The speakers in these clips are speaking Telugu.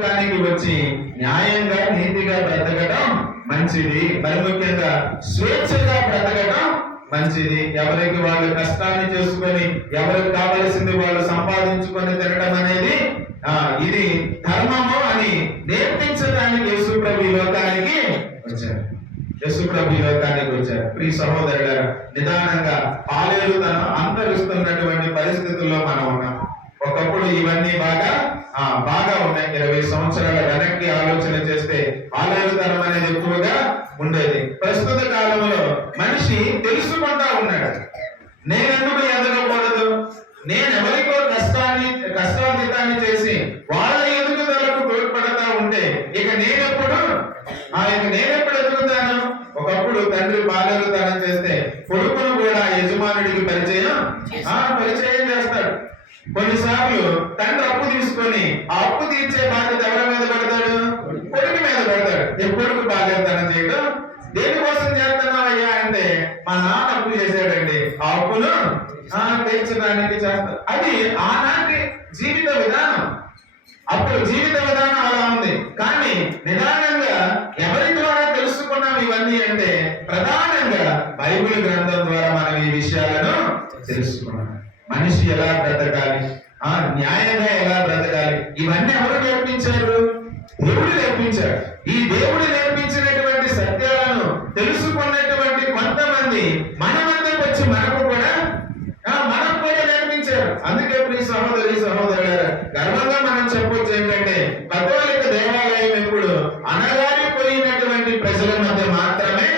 లోకానికి వచ్చి న్యాయంగా నీతిగా బ్రతకడం మంచిది. మరి ముఖ్యంగా స్వేచ్ఛగా బ్రతకడం మంచిది. ఎవరికి వాళ్ళు కష్టాన్ని చేసుకొని ఎవరికి కావలసింది వాళ్ళు సంపాదించుకొని తినడం అనేది ఇది ధర్మము అని నేర్పించడానికి యేసు ప్రభు ఈ లోకానికి వచ్చారు. యేసు ప్రభు ఈ లోకానికి వచ్చారు. ప్రియ సహోదరులారా, నిదానంగా పాలేరుతనం అంతరిస్తున్నటువంటి పరిస్థితుల్లో మనం ఉన్నాం. ఒకప్పుడు ఇవన్నీ బాగా ఉన్నాయి. 20 సంవత్సరాల వెనక్కి ఆలోచన చేస్తే పాలేరుతనం అనేది ఎక్కువగా ఉండేది. ప్రస్తుత కాలంలో మనిషి తెలుసుకుంటా ఉన్నాడు, నేనెందుకు ఎదగకూడదు, నేనెవరికో కష్టార్జితాన్ని చేసి వాళ్ళ ఎదుగుదలకు తోడ్పడతా ఉంటే ఇక నేనెప్పుడు ఎదుగుతాను. ఒకప్పుడు తండ్రి పాలేరుతనం చేస్తే కొడుకును కూడా యజమానుడికి పరిచయం చేస్తాడు. కొన్నిసార్లు తండ్రి అప్పు తీసుకొని ఆ అప్పు తీర్చే బాధ్యత ఎవరి మీద పడతాడు? కొడుకు మీద పడతాడు. ఎప్పుడు పాలేరుతనం చేయడం దేనికోసం చేస్తున్నావయ్యా అంటే మా నాన్న అప్పు చేశాడండి, ఆ అప్పును తీర్చడానికి చేస్తాడు. అది ఆనాటి జీవిత విధానం. అప్పుడు జీవిత విధానం అలా ఉంది. కానీ నిదానంగా ఎవరి ద్వారా తెలుసుకున్నాం ఇవన్నీ అంటే ప్రధానంగా బైబిల్ గ్రంథం ద్వారా మనం ఈ విషయాలను తెలుసుకున్నాం. మనిషి ఎలా బ్రతకాలి, న్యాయంగా ఎలా బ్రతకాలి, ఇవన్నీ ఎవరు నేర్పించారు? దేవుడు నేర్పించాడు. ఈ దేవుడు నేర్పించినటువంటి సత్యాలను తెలుసుకున్నటువంటి కొంతమంది మన వద్దకు వచ్చి మనకు కూడా నేర్పించారు. అందుకే ప్రియ సహోదరి సహోదరులారా, గర్వంగా మనం చెప్పొచ్చు ఏంటంటే కథోలిక దేవాలయం ఎప్పుడు అనగారిపోయినటువంటి ప్రజల మధ్య మాత్రమే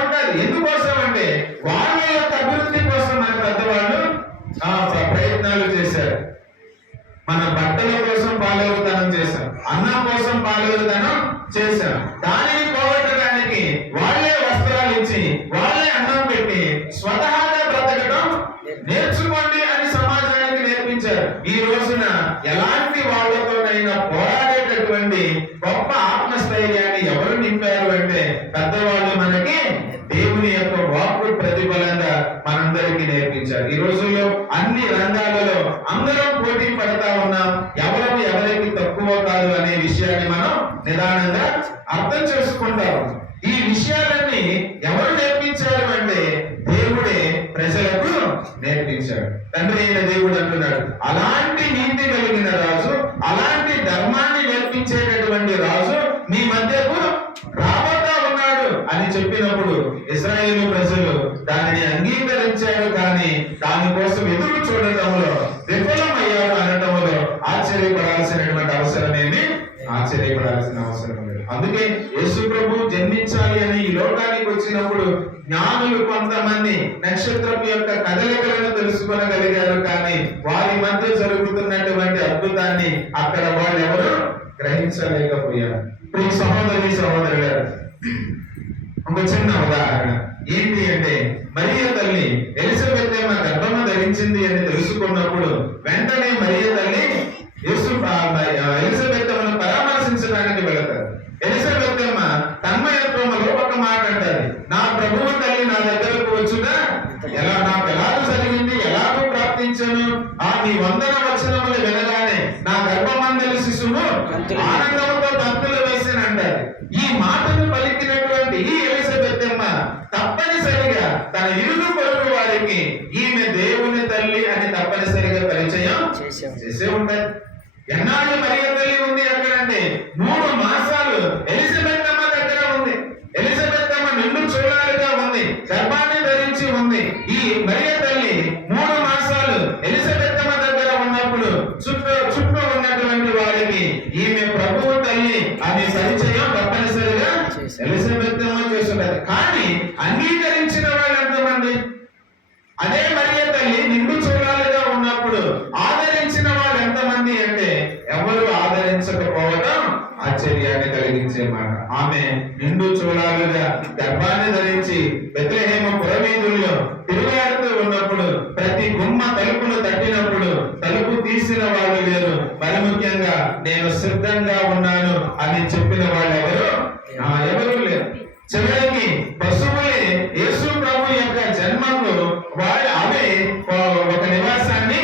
ఉండాలి. ఎందుకోసం అంటే వాళ్ళ యొక్క అభివృద్ధి కోసం మన పెద్దవాళ్ళు ప్రయత్నాలు చేశారు. మన బట్టల కోసం పాలేరుతనం చేశాం, అన్నం కోసం పాలేరుతనం చేశాం. దానిని పోగొట్టడానికి వాళ్ళే వస్త్రాలు ఇచ్చి వాళ్ళే అన్నం పెట్టి స్వతహాగా బ్రతకడం నేర్చుకోండి అని సమాజానికి నేర్పించారు. ఈ రోజున ఎలాంటి వాళ్ళతోనైనా పోరాడేటటువంటి గొప్ప ఆత్మస్థైర్యాన్ని ఎవరు నింపారు అంటే పెద్దవాళ్ళు మనకి దేవుని యొక్క వాక్కు ప్రతిఫలంగా మనందరికీ నేర్పించారు. ఈ రోజుల్లో అన్ని రంగాలలో అందరం పోటీ పడతా ఉన్నాం. ఎవరికి తక్కువ కాదు అనే విషయాన్ని మనం నిదానంగా అర్థం చేసుకుంటాం. ఈ విషయాలన్నీ ఎవరు నేర్పించారు అంటే దేవుడే ప్రజలకు నేర్పించాడు. తండ్రి అయిన దేవుడు అంటున్నాడు, అలాంటి నీతి కలిగిన రాజు, అలాంటి ధర్మాన్ని నేర్పించేటటువంటి రాజు మీ మధ్యకు రాబోతా ఉన్నాడు అని చెప్పినప్పుడు ఇశ్రాయేలు ప్రజలు దానిని అంగీకరించారు. కానీ దానికోసం ఎదురు చూడటంలో విఫలమయ్యారు అనటంలో ఆశ్చర్యపడాల్సిన అవసరం లేదు. అందుకే యేసు ప్రభు జన్మించాలి అని ఈ లోకానికి వచ్చినప్పుడు జ్ఞానులు కొంతమంది నక్షత్రపు యొక్క కదలికలను తెలుసుకోగలిగారు. కానీ వారి మధ్య జరుగుతున్నటువంటి అద్భుతాన్ని అక్కడ వాళ్ళు ఎవరు గ్రహించలేకపోయారు. ప్రియ సహోదరి సహోదరులారా, ఒక చిన్న ఉదాహరణ ఏంటి అంటే మరియ తల్లి ఎలిజబెత్ గర్భము ధరించింది అని తెలుసుకున్నప్పుడు వెంటనే మరియ తల్లి ఎలిజబెత్ పరామర్శించడానికి వెళతారు. ఎలిజబెత్ తన్మయత్వములో ఒక మాట అంటారు, నా ప్రభువు తల్లి నా దగ్గరకు వచ్చుగా నాకు ఎలాగో జరిగింది, ఎలాగో ప్రార్థించను, నీ వందన వచనములు వినగానే నా గర్భమందలి శిశువు ఆనందంతో భక్తులు వేసిన అంటారు. ఈ మాటను పలికినటువంటి ఈ ఎలిజబెత్ తప్పనిసరిగా తన ఇరుగు పొరుగు వారికి ఈమె దేవుని తల్లి అని తప్పనిసరిగా పరిచయం చేసే ఉంటారు. ఎన్నాళ్ళు మరియ తల్లి ఉంది అక్కడంటే 3 మాసాలు ఎలిజబెత్ అమ్మ దగ్గర ఉంది. ఎలిజబెత్ అమ్మ నిండు చూడాలిగా ఉంది, గర్భాన్ని ధరించి ఉంది. ఈ మరియ తల్లి 3 మాసాలు ఎలిజబెత్ అమ్మ దగ్గర ఉన్నప్పుడు చుట్టూ ఉన్నటువంటి వారికి ఈమె ప్రభువు తల్లి అని పరిచయం తప్పనిసరిగా ఎలిజబెత్ అమ్మ చేస్తున్నది. కానీ అంగీకరించిన వాళ్ళు ఎంతమంది? అదే మరియ తల్లి నిండు చూడాలిగా ఉన్నప్పుడు ఆదరించిన వాళ్ళు ఎంతమంది అంటే ఎవరు ఆదరించకపోవడం ఆశ్చర్యాన్ని కలిగించే మాట. ఆమె నిండు చూడాలుగా గర్భాన్ని ధరించి బెత్లెహేము పురవీధుల్లో తిరుగాడుతూ ఉన్నప్పుడు ప్రతి గుమ్మ తలుపును తట్టినప్పుడు తలుపు తీసిన వాళ్ళు లేరు. మరి ముఖ్యంగా నేను సిద్ధంగా ఉన్నాను అని చెప్పిన వాళ్ళు ఎవరు లేరు. చివరికి పశువులే యేసు ప్రభు యొక్క జన్మకు అవే ఒక నివాసాన్ని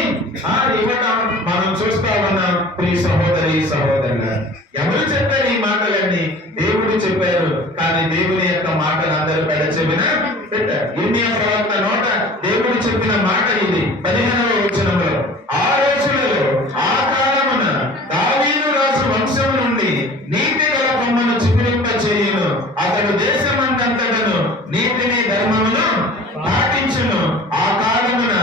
ఇవ్వడం మనం చూస్తా ఉన్నాం. ప్రియ సహోదరి సహోదరులారా, ఎవరు చెప్పారు ఈ మాటలన్నీ? దేవుడు చెప్పారు. కానీ దేవుని యొక్క మాటలు అందరూ పెడచెవిన పెట్టారు. ఇర్మియా ప్రవక్త నోట దేవుడు చెప్పిన మాట ఇది 15వ వచనంలో, ఆ రోజులలో ఆ కాలమున దావీదు రాజు వంశం నుండి నీతి గల కొమ్మను చిగురింప చేయును, అతడు దేశమంతటను నీతిని ధర్మమును పాటించును. ఆ కాలమున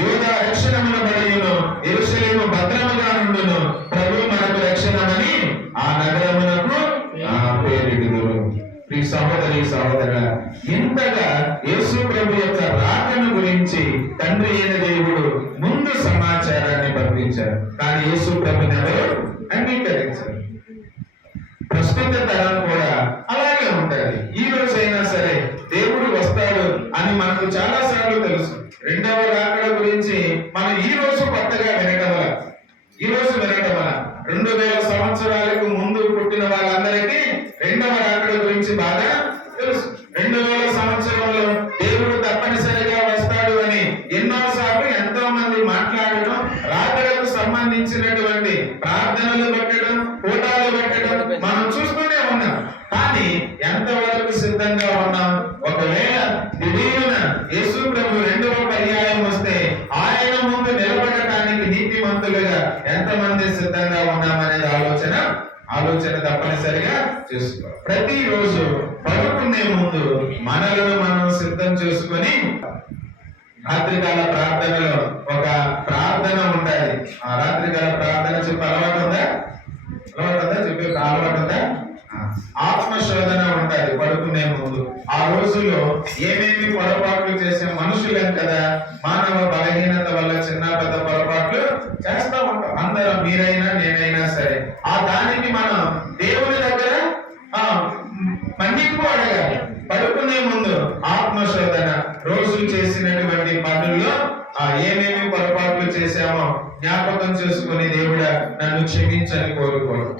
యూదా రక్షణమును బడియును, యెరూషలేము భద్రముగా నుండును. ప్రభు మనకు రక్షణమని ఆ నగరమునకు పేరిడుదురు. ఈ సహోదరి సహోదర, ఇంతగా యేసు ప్రభు యొక్క రాకను గురించి తండ్రి అయిన దేవుడు ముందు సమాచారాన్ని పంపించారు. కానీ యేసు ప్రభుని ఎవరు అంగీకరించారు. ప్రస్తుత తరం కూడా అలాగే ఉంటది. ఈ రోజైనా సరే దేవుడు వస్తాడు అని మనకు చాలా సార్లు తెలుసు. రెండవ రాకడ గురించి మనం ఈ రోజు కొత్తగా వినటం వల్ల, 2000 సంవత్సరాలకు ముందు పుట్టిన వాళ్ళందరికీ రెండవ రాకడ గురించి బాగా తెలుసు. 2000 సంవత్సరంలో దేవుడు తప్పనిసరిగా వస్తాడు అని ఎన్నోసార్లు ఎంతో మంది మాట్లాడడం, రాకడకు సంబంధించినటువంటి ప్రార్థనలు పెట్టడం, కూటాలు పెట్టడం మనం చూస్తూనే ఉన్నాం. కానీ ఎంతవరకు సిద్ధంగా ఉన్నాం? ఒకవేళ దివ్యున యేసు ప్రభు రెండవ పర్యాయం వస్తే ఆయన ముందు నిలబడటానికి నీతిమంతులుగా ఎంతమంది సిద్ధంగా ఉన్నామనేది ఆలోచన తప్పనిసరిగా చేసుకోవాలి. ప్రతిరోజు పడుకునే ముందు మనలను మనం సిద్ధం చేసుకొని, రాత్రికాల ప్రార్థనలో ఒక ప్రార్థన ఉండాలి. ఆ రాత్రికాల ప్రార్థన చెప్పే అలవాటు ఉందా? చెప్పే అలవాటు ఉందా? ఆత్మశోధన ఉంటది పడుకునే ముందు. ఆ రోజులో ఏమేమి పొరపాట్లు చేసే మనుషులేం కదా, మానవ బలహీనత వల్ల చిన్న పెద్ద పొరపాట్లు చేస్తా ఉంటాం అందరం, మీరైనా నేనైనా సరే. ఆ దానికి మనం దేవుని దగ్గర మన్నింపు అడగాలి. పడుకునే ముందు ఆత్మశోధన, రోజు చేసినటువంటి పనుల్లో ఏమేమి పొరపాట్లు చేశామో జ్ఞాపకం చేసుకుని దేవుడా నన్ను క్షమించని కోరుకోవడం.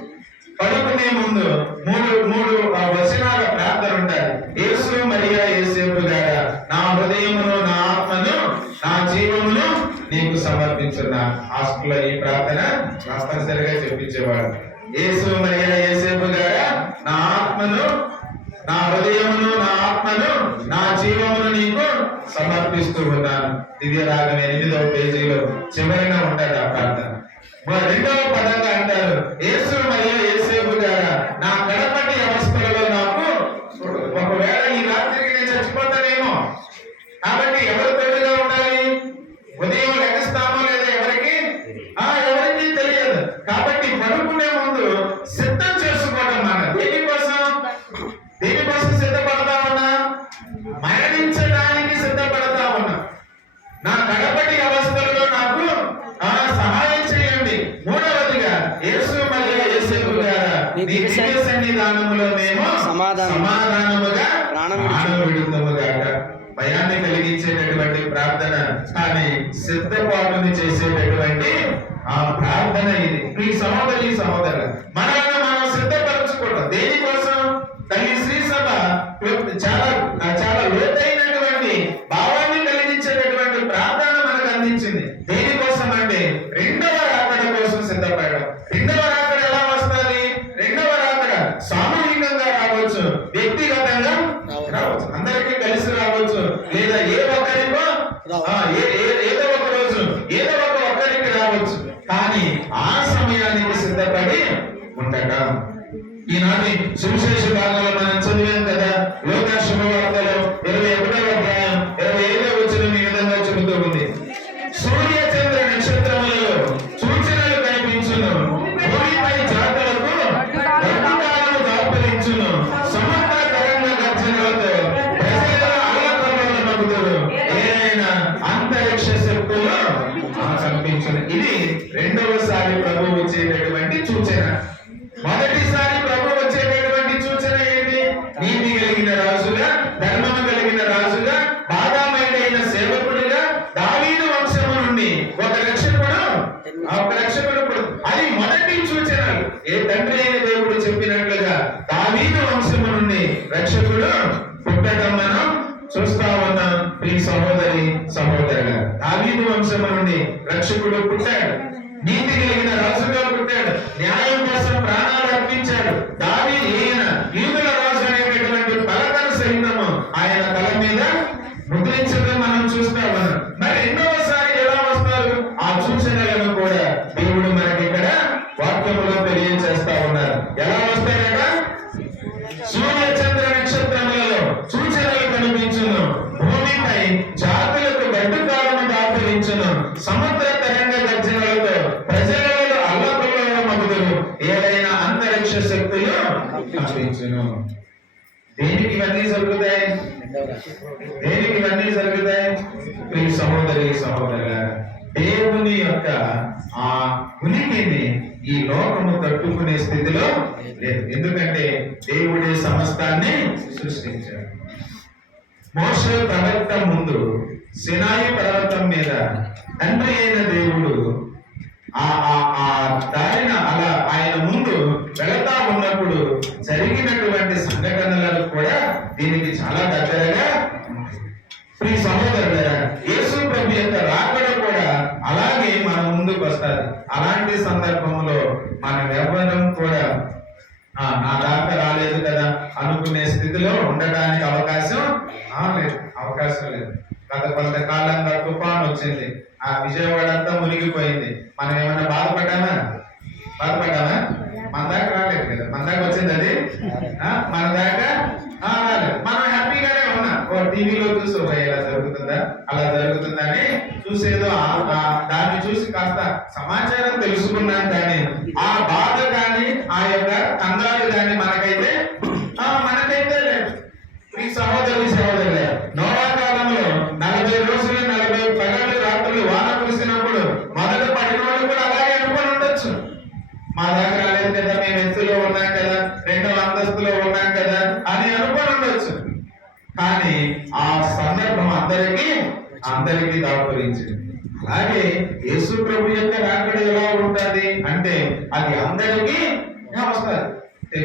పడుకునే ముందు మూడు వచనాల ప్రార్థన ఉండాలి. యేసు మరియా యేసేపు గారా, నా హృదయమును నా ఆత్మను నా జీవమును నీకు సమర్పించున్నా. హాస్టల్లో ఈ ప్రార్థన తప్పనిసరిగా చెప్పించేవాడు. యేసు మరియా యేసేపు గారా, నా ఆత్మను నా హృదయమును నా ఆత్మను నా జీవమును నీకు సమర్పిస్తూ ఉన్నాను. దివ్య రాగం 8వ పేజీలో చివరిన ఉంటాడు ఆ ప్రార్థన. రెండవ పదంగా అంటారు, యేసు మరియా యేసేపు గారా, నా కడపటి అవస్థలలో నాకు ఒకవేళ ఈ రాత్రికి నేను చచ్చిపోతానేమో, కాబట్టి ఎవరు తోడుగా ఉండాలి? ఉదయం లెగిస్తామో లేదా ఎవరికి తెలియదు. కాబట్టి పడుకునే ముందు సిద్ధం చేసుకోవడం. మన దేనికోసం సిద్ధపడతా ఉన్నా? మరణించడానికి సిద్ధపడతా ఉన్నా. నా కడపటి అవస్థలలో నాకు సహాయం చేయండి. మూడవదిగా యేసు మరియా యేసేపు గారా, నీ దివ్య సన్నిధానములో మేము సమాధానముగా ప్రాణం విడుదముగాక. భయాన్ని కలిగించేటటువంటి ప్రార్థన, కానీ సిద్ధపాటుని చేసేటటువంటి ఆ ప్రార్థన ఇది. ఈ సహోదరి సహోదరు, మనల్ని మనం సిద్ధపరచుకోవడం దేనికోసం? తల్లి శ్రీ సభ చాలా లోతైనటువంటి భావాన్ని కలిగించేటటువంటి ప్రార్థన మనకు అందించింది. దేనికోసం అంటే రెండవ రాకడ కోసం సిద్ధపడడం. రెండవ రాకడ ఎలా వస్తుంది? రెండవ రాకడ సామూహికంగా రావచ్చు, వ్యక్తిగతంగా రావచ్చు, అందరికీ కలిసి రావచ్చు, లేదా ఏ ఒక్కరికో ఏదో ఒక రోజు ఏదో ఒక్కరికి రావచ్చు. కానీ ఆ సమయానికి సిద్ధపడి ఉండటం. ఈనాటి సువిశేష భాగంలో మనం చదివాం కదా, లోకా శుభవార్తలో 21వ అధ్యాయం 25వ వచనం ఈ విధంగా చెబుతూ ఉంది, సూర్య చంద్ర నక్షత్రములలో సూచనలు కనిపించును, భూమిపై జాతులకు వర్తమానము దాపరించును, సముద్ర తరంగ గర్జనలతో ప్రజల అల్లకల్లోల మగుదురు, ఏదైనా అంతరిక్ష శక్తులు కనిపించును. ఇది రెండవసారి ప్రభు వచ్చేటటువంటి సూచన. మొదటిసారి ప్రభు వచ్చేటటువంటి సూచన ఏంటి? నీతి కలిగిన రాజుగా, ధర్మము కలిగిన రాజుగా, బాధామైన సేవకుడిగా, దావీదు వంశము నుండి ఒక రక్షకుడు. అది మొదటి సూచన. ఏ తండ్రి అయిన దేవుడు చెప్పినట్లుగా దావీదు వంశము నుండి రక్షకుడు పుట్టడం మనం చూస్తా ఉన్నాం. ఈ సహోదరి సహోదరుగా, దావీదు వంశము నుండి రక్షకుడు పుట్టాడు, నీతి కలిగిన రాజుగా పుట్టాడు, న్యాయం కోసం ప్రాణాలు దాని ఈయన యూదుల రాజు అనేటటువంటి పలకను సైన్యము ఆయన తల మీద ముద్రించడం మనం చూస్తా ఉన్నాం. మరి రెండవసారి ఎలా వస్తారు? ఆ సూచనలను కూడా దేవుడు మనకి ఇక్కడ వాక్యములో తెలియజేస్తా ఉన్నారు. ఎలా వస్తారట? సూర్య చంద్ర నక్షత్రములలో సూచనలు కనిపించును, భూమిపై జాతులకు గడ్డు కాలము దాపరించును, సముద్ర తరంగ గర్జనలతో ప్రజలలో అల్లకల్లోల మగుదురు, ఏదైనా అంతరిక్ష శక్తులు కనిపించును. దేనికి ఇవన్నీ జరుగుతాయి? దేనికి ఇవన్నీ జరుగుతాయి? ప్రియ సహోదరి సహోదరులారా, దేవుని యొక్క ఆ ఉనికిని ఈ లోకము తట్టుకునే స్థితిలో లేదు. ఎందుకంటే దేవుడే సమస్తాన్ని సృష్టించాడు. మోషే ప్రవక్త ముందు సినాయి పర్వతం మీద తండ్రి అయిన దేవుడు ఆ దారిన అలా ఆయన ముందు వెళతా ఉన్నప్పుడు జరిగినటువంటి సంఘటనలను కూడా దీనికి చాలా దగ్గరగా ప్రియ సహోదరులారా, యేసు ప్రభు యొక్క రాకడ కూడా అలాగే మన ముందుకు వస్తారు. అలాంటి సందర్భంలో మనం ఎవరం కూడా నా దాకా రాలేదు కదా అనుకునే స్థితిలో ఉండడానికి అవకాశం లేదు. గత కొంతకాలంగా తుఫాన్ వచ్చింది, ఆ విజయవాడ అంతా మునిగిపోయింది. మనం ఏమైనా బాధపడ్డామా? మన దాకా రాలేదు కదా. మన దాకా వచ్చింది అది, మన దాకా రాలేదు. మనం హ్యాపీగానే ఉన్నాం. టీవీలో చూసి ఇలా జరుగుతుందా అలా జరుగుతుందని చూసేదో దాన్ని చూసి కాస్త సమాచారం తెలుసుకున్నాం. కానీ ఆ బాధ కానీ ఆ యొక్క కంగారు కానీ మనకైతే లేదు. ఈ సహోదరులే, నోవా కాలంలో 40 రోజులు 40 పగలు రాత్రులు వాన కురిసినప్పుడు మొదట పడిన వాళ్ళు కూడా అలాగే అనుకుని ఉండొచ్చు. మా దగ్గర రాలేదు కదా, మేము ఎత్తులో ఉన్నాం కదా, 2వ అంతస్తులో ఉన్నాం కదా అని అనుకుని ఉండొచ్చు. కానీ ఆ సందర్భం అందరికీ దాపురించింది. అలాగే యేసు ప్రభు యొక్క రాకడ ఎలా ఉంటది అంటే అది అందరికీ వస్తుంది.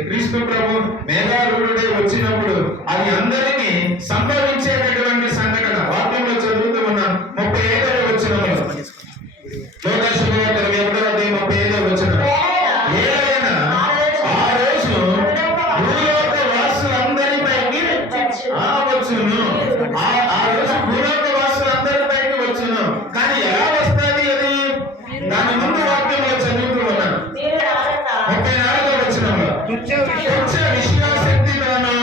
క్రీస్తు ప్రభు మేఘారూఢుడై వచ్చినప్పుడు అది అందరికీ సంభవించేటటువంటి సంఘటన వాక్యంలో చదువుతూ ఉన్నాం. 35వ వచనంలో, లోకాసు 21వ వచనం, ఏలైనా ఆ రోజు భూలోక వాసులందరిపైకి వచ్చును. ఆ రోజు భూలోక వాసులందరిపైకి వచ్చును. కానీ ఎలా వస్తుంది అది? దాని ముందు వాక్యంలో చదువుతూ ఉన్నాం. 34వ వచనంలో, విశ్వాసక్తితోను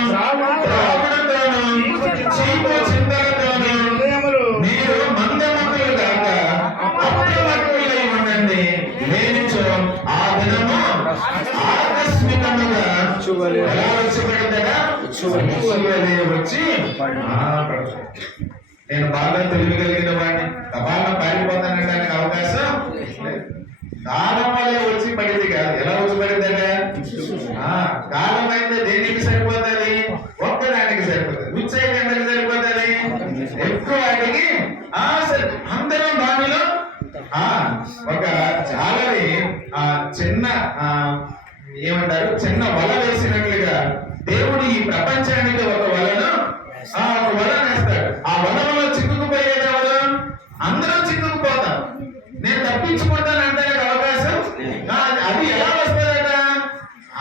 త్రాగుడుతోను చీపు చింతలతోను మీరు మందమతులు కాక అప్రమత్తులై ఉండండి. లేనిచో ఆ దినము ఆకస్మికముగా ఎలా వచ్చి పడిందగా వచ్చి నేను బాగా తెలియగలిగిన వాడిని తపాలను పారిపోతానడానికి అవకాశం కాలం వల్లే వచ్చి పడింది కాదు. ఎలా వచ్చి పడిందట? కాలం అయితే దేనికి సరిపోతుంది? ఒక్కదానికి సరిపోతుంది. ఉచ్చైకి ఎంతకి సరిపోతుంది? ఎక్కువ వాటికి అందరం దానిలో ఒక జాలని చిన్న ఏమంటారు, చిన్న వల వేసినట్లుగా దేవుడు ఈ ప్రపంచానికి ఒక వలను వేస్తాడు. ఆ వలలో చిక్కుకుపోయేది ఎవరు? అందరం చిక్కుకుపోతాం. నేను తప్పించుకుంటాను అంటే అవకాశం అది ఎలా వస్తుందట?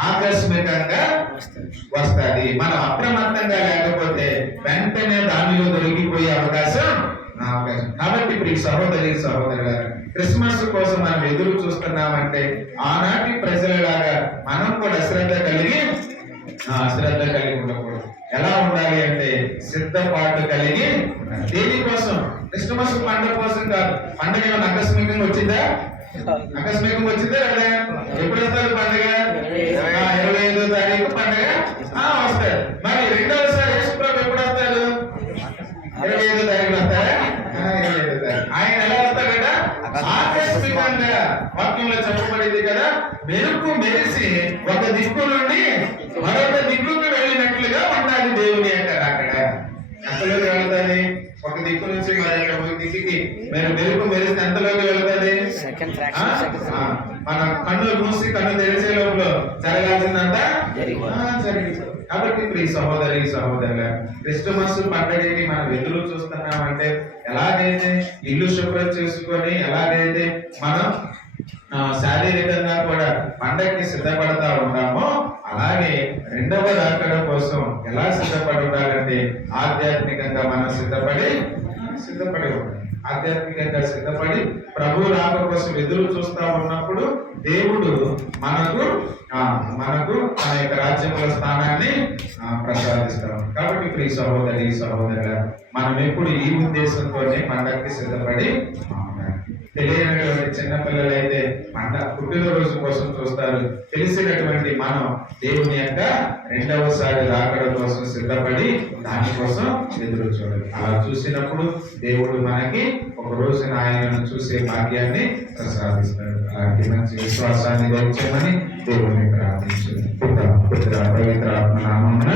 ఆకస్మికంగా వస్తుంది. మనం అప్రమత్తంగా లేకపోతే వెంటనే దానిలో దొరికిపోయే అవకాశం. కాబట్టి ప్రియ సహోదరి సహోదరులారా, క్రిస్మస్ కోసం మనం ఎదురు చూస్తున్నామంటే ఆనాటి ప్రజలలాగా మనం కూడా అశ్రద్ధ కలిగి ఉండకూడదు. ఎలా ఉండాలి అంటే సిద్ధపాటు కలిగి. దేనికోసం? క్రిస్మస్ పండుగ కోసం కాదు. పండుగ ఏమైనా ఆకస్మికంగా వచ్చిందా లేదా? ఎప్పుడు వస్తారు పండుగ? 25వ తారీఖు పండుగ వస్తారు. మరి రెండవసారి యేసుప్రభు ఎప్పుడు వస్తారు? 25వ తారీఖు వస్తారా? 25వ తారీఖు. ఆయన ఎలా వస్తాడట? ఆకస్మికంగా. వాక్యంలో చెప్పబడింది కదా, మెరుపు మెరిసి ఒక దిక్కు నుండి మరొక దిక్కుకు వెళ్ళినట్లుగా ఉండాలి దేవుని యొక్క రాకడ. ఎంతలోకి వెళ్తుంది? ఒక దిక్కు నుంచి మరొక దిక్కుకి మెరుపు మెరిస్తే ఎంతలోకి వెళ్తుంది? మన కన్ను మూసి కన్ను తెరిచే లోపల జరగాల్సిందంతా జరిగింది. కాబట్టి ప్రియ సహోదరి సహోదరుల, క్రిస్మస్ పండుగకి మనం ఎదురు చూస్తున్నామంటే ఎలాగైతే ఇల్లు శుభ్రం చేసుకొని ఎలాగైతే మనం శారీరకంగా కూడా పండగకి సిద్ధపడతా ఉంటామో అలాగే ఎలా సిద్ధపడి ఉండాలంటే ఆధ్యాత్మికంగా మనం సిద్ధపడి ఉండాలి. ఆధ్యాత్మికంగా సిద్ధపడి ప్రభు రాక కోసం ఎదురు చూస్తా ఉన్నప్పుడు దేవుడు మనకు తన యొక్క రాజ్యంలో స్థానాన్ని ప్రసాదిస్తాం. కాబట్టి ప్రియ సహోదరి సహోదరుల, మనం ఎప్పుడు ఈ ఉద్దేశంతోనే పండగకి సిద్ధపడి ఉండాలి. తెలియనటువంటి చిన్నపిల్లలు అయితే పుట్టినరోజు కోసం చూస్తారు. తెలిసినటువంటి మనం దేవుని యొక్క రెండవసారి రాకడ కోసం సిద్ధపడి దానికోసం ఎదురు చూడాలి. అలా చూసినప్పుడు దేవుడు మనకి ఒక రోజున ఆయనను చూసే భాగ్యాన్ని ప్రసాదిస్తాడు. అలాంటి మంచి విశ్వాసాన్ని దయచేయమని దేవుని ప్రార్థించారు. పుత్ర పవిత్ర ఆత్మ నామమున